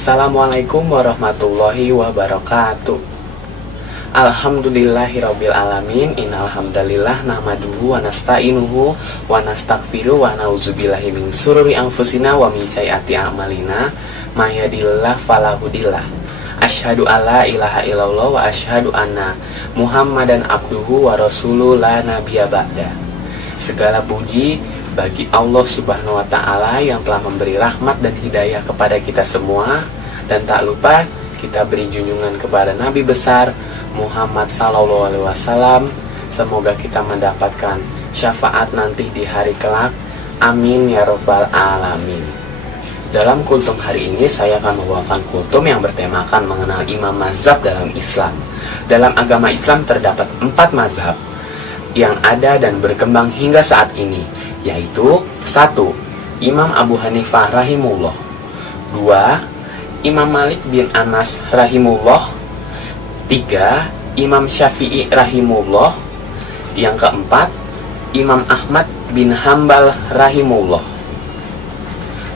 Assalamualaikum warahmatullahi wabarakatuh. Alhamdulillahirabbil alamin. Innal hamdalillah nahmaduhu wa nasta'inuhu wa nastaghfiruh wa na'udzubillahi min syururi anfusina wa min sayyiati a'malina. May yahdihillahu fala mudhillalah. Asyhadu alla ilaha illallah wa asyhadu anna Muhammadan abduhu wa rasuluhu la nabiyya ba'da. Segala puji bagi Allah Subhanahu wa Ta'ala yang telah memberi rahmat dan hidayah kepada kita semua, dan tak lupa kita beri junjungan kepada Nabi besar Muhammad Sallallahu Alaihi Wasallam. Semoga kita mendapatkan syafaat nanti di hari kelak. Amin ya robbal alamin. Dalam kultum hari ini saya akan membawakan kultum yang bertemakan mengenal imam mazhab dalam Islam. Dalam agama Islam terdapat 4 mazhab yang ada dan berkembang hingga saat ini, yaitu 1. Imam Abu Hanifah rahimullah, 2. Imam Malik bin Anas rahimullah, 3. Imam Syafi'i rahimullah, yang keempat Imam Ahmad bin Hambal rahimullah.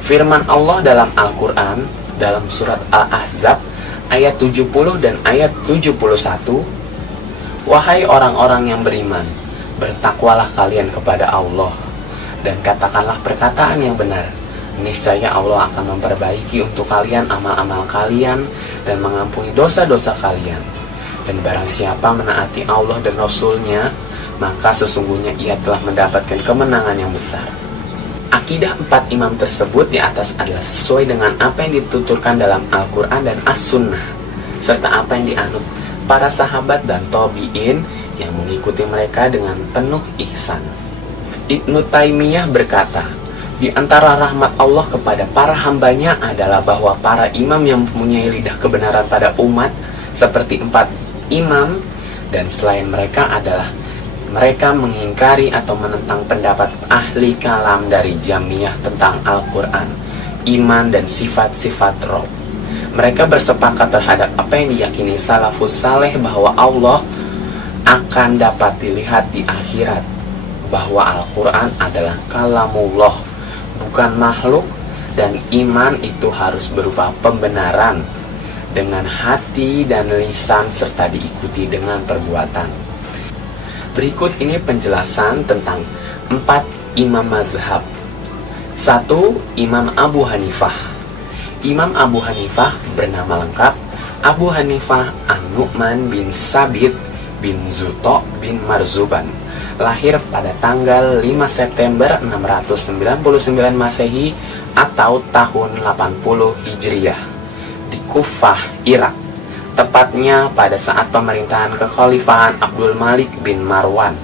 Firman Allah dalam Al-Quran dalam surat Al-Ahzab ayat 70 dan ayat 71, wahai orang-orang yang beriman, bertakwalah kalian kepada Allah dan katakanlah perkataan yang benar. Niscaya Allah akan memperbaiki untuk kalian amal-amal kalian dan mengampuni dosa-dosa kalian. Dan barang siapa menaati Allah dan Rasul-Nya, maka sesungguhnya ia telah mendapatkan kemenangan yang besar. Akidah 4 imam tersebut di atas adalah sesuai dengan apa yang dituturkan dalam Al-Quran dan As-Sunnah, serta apa yang dianut para sahabat dan tabi'in yang mengikuti mereka dengan penuh ihsan. Ibnu Taimiyah berkata, di antara rahmat Allah kepada para hambanya adalah bahwa para imam yang mempunyai lidah kebenaran pada umat seperti 4 imam dan selain mereka adalah mereka mengingkari atau menentang pendapat ahli kalam dari Jamiyah tentang Al-Quran, iman dan sifat-sifat Rabb. Mereka bersepakat terhadap apa yang diyakini salafus saleh bahwa Allah akan dapat dilihat di akhirat, bahwa Al-Quran adalah kalamullah, bukan makhluk, dan iman itu harus berupa pembenaran dengan hati dan lisan serta diikuti dengan perbuatan. Berikut ini penjelasan tentang 4 imam mazhab. 1. Imam Abu Hanifah. Imam Abu Hanifah bernama lengkap Abu Hanifah An-Nu'man bin Sabit bin Zuto bin Marzuban, lahir pada tanggal 5 September 699 Masehi atau tahun 80 Hijriah di Kufah, Irak, tepatnya pada saat pemerintahan kekhalifahan Abdul Malik bin Marwan.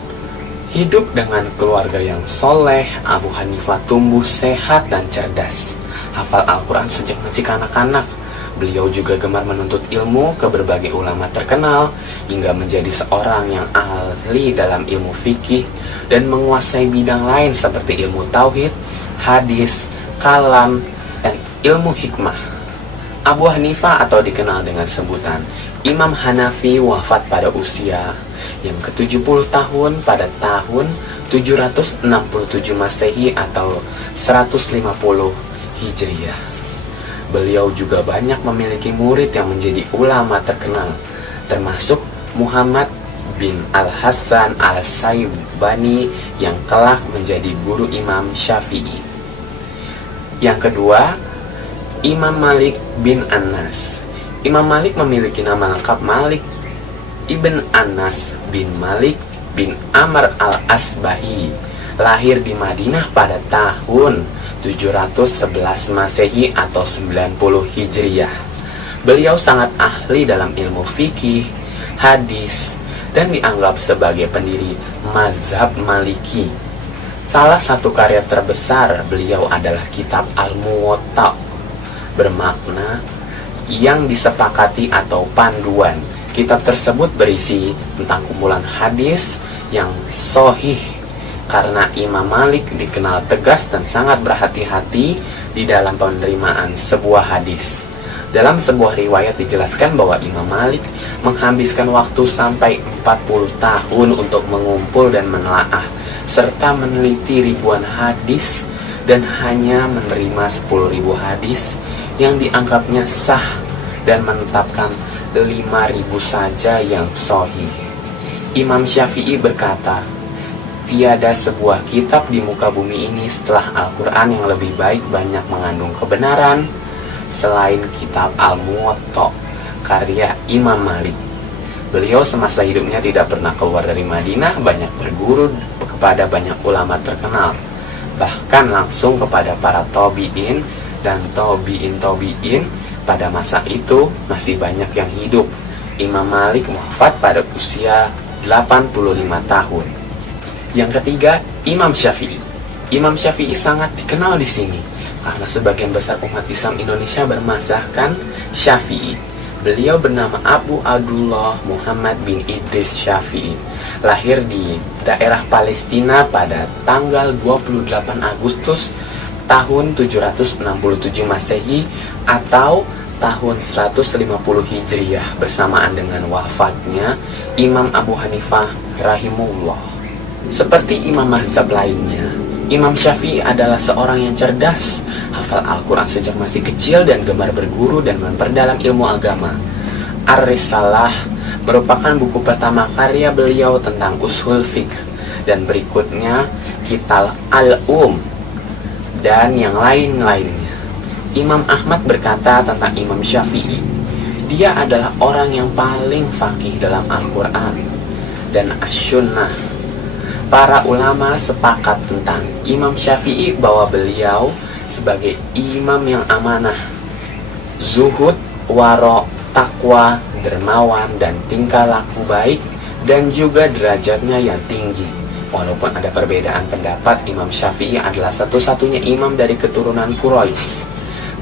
Hidup dengan keluarga yang soleh, Abu Hanifah tumbuh sehat dan cerdas, hafal Al-Quran sejak masih kanak-kanak. Beliau juga gemar menuntut ilmu ke berbagai ulama terkenal hingga menjadi seorang yang ahli dalam ilmu fikih dan menguasai bidang lain seperti ilmu tauhid, hadis, kalam, dan ilmu hikmah. Abu Hanifah atau dikenal dengan sebutan Imam Hanafi wafat pada usia yang ke-70 tahun pada tahun 767 Masehi atau 150 Hijriah. Beliau juga banyak memiliki murid yang menjadi ulama terkenal, termasuk Muhammad bin Al-Hasan Al-Saibani yang kelak menjadi guru Imam Syafi'i. Yang kedua, Imam Malik bin Anas. Imam Malik memiliki nama lengkap Malik ibn Anas bin Malik bin Amr al-Asbahi, lahir di Madinah pada tahun 711 Masehi atau 90 Hijriah. Beliau sangat ahli dalam ilmu fikih, hadis, dan dianggap sebagai pendiri mazhab Maliki. Salah satu karya terbesar beliau adalah kitab Al-Muwatta, bermakna yang disepakati atau panduan. Kitab tersebut berisi tentang kumpulan hadis yang sahih, karena Imam Malik dikenal tegas dan sangat berhati-hati di dalam penerimaan sebuah hadis. Dalam sebuah riwayat dijelaskan bahwa Imam Malik menghabiskan waktu sampai 40 tahun untuk mengumpul dan menelaah serta meneliti ribuan hadis dan hanya menerima 10.000 hadis yang dianggapnya sah dan menetapkan 5.000 saja yang sahih. Imam Syafi'i berkata, tiada sebuah kitab di muka bumi ini setelah Al-Quran yang lebih baik banyak mengandung kebenaran selain kitab Al-Muwatta karya Imam Malik. Beliau semasa hidupnya tidak pernah keluar dari Madinah, banyak berguru kepada banyak ulama terkenal, bahkan langsung kepada para tabi'in dan tabi'in. Pada masa itu masih banyak yang hidup. Imam Malik wafat pada usia 85 tahun. Yang ketiga, Imam Syafi'i. Imam Syafi'i sangat dikenal di sini karena sebagian besar umat Islam Indonesia bermazhabkan Syafi'i. Beliau bernama Abu Abdullah Muhammad bin Idris Syafi'i. Lahir di daerah Palestina pada tanggal 28 Agustus tahun 767 Masehi atau tahun 150 Hijriah, bersamaan dengan wafatnya Imam Abu Hanifah rahimahullah. Seperti imam mazhab lainnya, Imam Syafi'i adalah seorang yang cerdas, hafal Al-Quran sejak masih kecil dan gemar berguru dan memperdalam ilmu agama. Ar-Risalah merupakan buku pertama karya beliau tentang usul fiqh, dan berikutnya Kitab Al-Um dan yang lain-lainnya. Imam Ahmad berkata tentang Imam Syafi'i, dia adalah orang yang paling faqih dalam Al-Quran dan As-Sunnah. Para ulama sepakat tentang Imam Syafi'i bahwa beliau sebagai imam yang amanah, zuhud, waro, takwa, dermawan, dan tingkah laku baik, dan juga derajatnya yang tinggi. Walaupun ada perbedaan pendapat, Imam Syafi'i adalah satu-satunya imam dari keturunan Quraisy.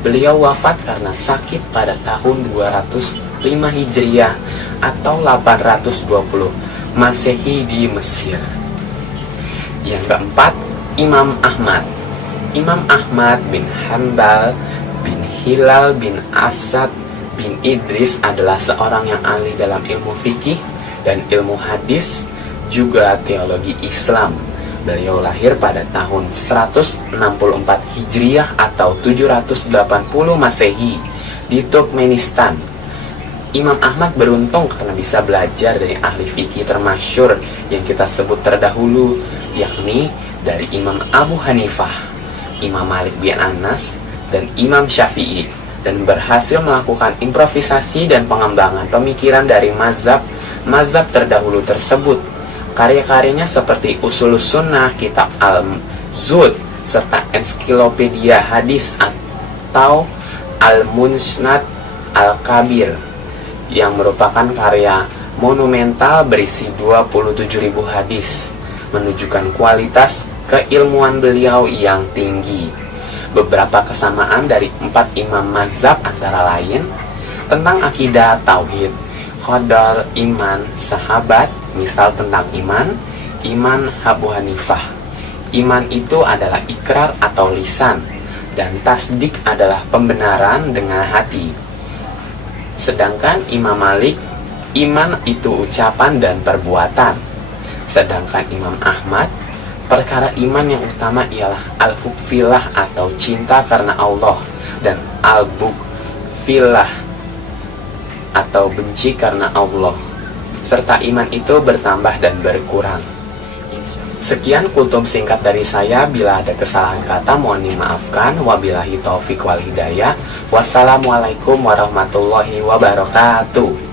Beliau wafat karena sakit pada tahun 205 Hijriah atau 820 Masehi di Mesir. Yang keempat, Imam Ahmad. Imam Ahmad bin Hanbal bin Hilal bin Asad bin Idris adalah seorang yang ahli dalam ilmu fikih dan ilmu hadis, juga teologi Islam. Beliau lahir pada tahun 164 Hijriah atau 780 Masehi di Turkmenistan. Imam Ahmad beruntung karena bisa belajar dari ahli fikih termasyhur yang kita sebut terdahulu, yakni dari Imam Abu Hanifah, Imam Malik bin Anas, dan Imam Syafi'i, dan berhasil melakukan improvisasi dan pengembangan pemikiran dari mazhab terdahulu tersebut. Karya-karyanya seperti Ushulus Sunnah, Kitab Al-Zuhd, serta Ensiklopedia Hadis atau Al-Musnad Al-Kabir yang merupakan karya monumental berisi 27.000 hadis, menunjukkan kualitas keilmuan beliau yang tinggi. Beberapa kesamaan dari 4 imam mazhab antara lain tentang akidah, tauhid, qadar, iman, sahabat. Misal tentang iman Abu Hanifah, iman itu adalah ikrar atau lisan, dan tasdik adalah pembenaran dengan hati. Sedangkan Imam Malik, iman itu ucapan dan perbuatan. Sedangkan Imam Ahmad, perkara iman yang utama ialah al-hubbillah atau cinta karena Allah, dan al-bughdillah atau benci karena Allah, serta iman itu bertambah dan berkurang. Sekian kultum singkat dari saya. Bila ada kesalahan kata mohon dimaafkan. Wabillahi taufiq wal hidayah. Wassalamualaikum warahmatullahi wabarakatuh.